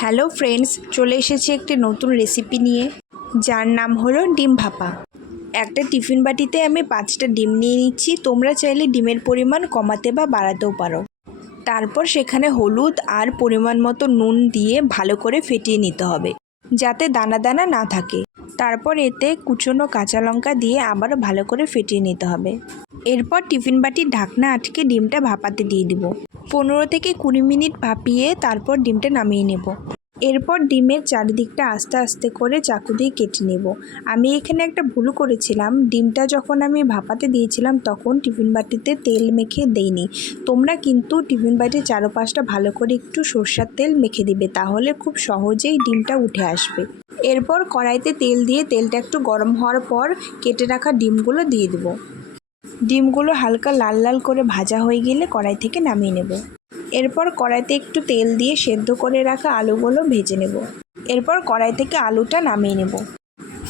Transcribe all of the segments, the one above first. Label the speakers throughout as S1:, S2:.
S1: Hello friends, চলে এসেছি একটি নতুন রেসিপি নিয়ে, যার নাম হলো ডিম ভাপা। একটা টিফিন বাটিতে আমি পাঁচটা ডিম নিয়ে নিচ্ছি, তোমরা চাইলে ডিমের পরিমাণ কমাতে বা বাড়াতেও পারো। তারপর সেখানে হলুদ আর পরিমাণ মতো নুন দিয়ে ভালো করে ফেটিয়ে নিতে হবে, যাতে দানা দানা না থাকে। তারপর এতে কুচনো কাঁচা লঙ্কা দিয়ে আবার ভালো করে ফেটিয়ে নিতে হবে। এরপর টিফিন বাটির ঢাকনা আটকে ডিমটা ভাপাতে দিয়ে দিব। পনেরো থেকে কুড়ি মিনিট ভাপিয়ে তারপর ডিমটা নামিয়ে নেব। এরপর ডিমের চারিদিকটা আস্তে আস্তে করে চাকু দিয়ে কেটে নেব। আমি এখানে একটা ভুল করেছিলাম। ডিমটা যখন আমি ভাপাতে দিয়েছিলাম তখন টিফিন বাটিতে তেল মেখে দেইনি। তোমরা কিন্তু টিফিন বাটির চারপাশটা ভালো করে একটু সর্ষার তেল মেখে দিবে, তাহলে খুব সহজেই ডিমটা উঠে আসবে। এরপর কড়াইতে তেল দিয়ে তেলটা একটু গরম হওয়ার পর কেটে রাখা ডিমগুলো দিয়ে দেবো। ডিমগুলো হালকা লাল লাল করে ভাজা হয়ে গেলে কড়াই থেকে নামিয়ে নেব। এরপর কড়াইতে একটু তেল দিয়ে সেদ্ধ করে রাখা আলুগুলো ভেজে নেব। এরপর কড়াই থেকে আলুটা নামিয়ে নেব।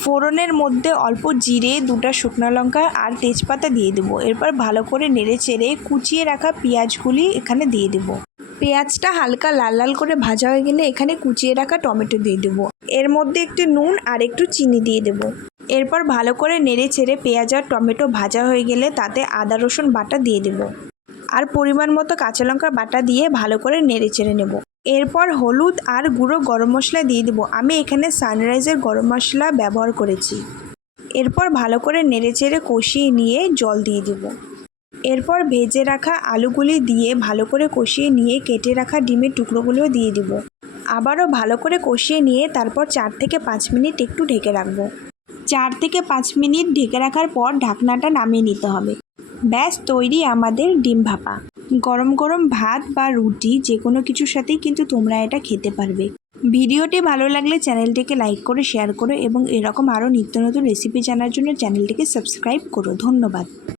S1: ফোড়নের মধ্যে অল্প জিরে, দুটা শুকনো লঙ্কা আর তেজপাতা দিয়ে দেবো। এরপর ভালো করে নেড়ে চেড়ে কুচিয়ে রাখা পেঁয়াজগুলি এখানে দিয়ে দেবো। পেঁয়াজটা হালকা লাল লাল করে ভাজা হয়ে গেলে এখানে কুচিয়ে রাখা টমেটো দিয়ে দেবো। এর মধ্যে একটু নুন আর একটু চিনি দিয়ে দেবো। এরপর ভালো করে নেড়ে চেড়ে পেঁয়াজ আর টমেটো ভাজা হয়ে গেলে তাতে আদা, রসুন বাটা দিয়ে দেব। আর পরিমাণ মতো কাঁচা লঙ্কার বাটা দিয়ে ভালো করে নেড়ে চেড়ে নেব। এরপর হলুদ আর গুঁড়ো গরম মশলা দিয়ে দেবো। আমি এখানে সানরাইজের গরম মশলা ব্যবহার করেছি। এরপর ভালো করে নেড়ে চেড়ে কষিয়ে নিয়ে জল দিয়ে দেব। এরপর ভেজে রাখা আলুগুলি দিয়ে ভালো করে কষিয়ে নিয়ে কেটে রাখা ডিমের টুকরোগুলো দিয়ে দেব। আবারও ভালো করে কষিয়ে নিয়ে তারপর চার থেকে পাঁচ মিনিট একটু ঢেকে রাখব। চার থেকে পাঁচ মিনিট ঢেকে রাখার পর ঢাকনাটা নামিয়ে নিতে হবে। ব্যাস, তৈরি আমাদের ডিম ভাপা। গরম গরম ভাত বা রুটি যে কোনো কিছুর সাথেই কিন্তু তোমরা এটা খেতে পারবে। ভিডিওটি ভালো লাগলে চ্যানেলটিকে লাইক করে, শেয়ার করো এবং এরকম আরও নিত্য নতুন রেসিপি জানার জন্য চ্যানেলটিকে সাবস্ক্রাইব করো। ধন্যবাদ।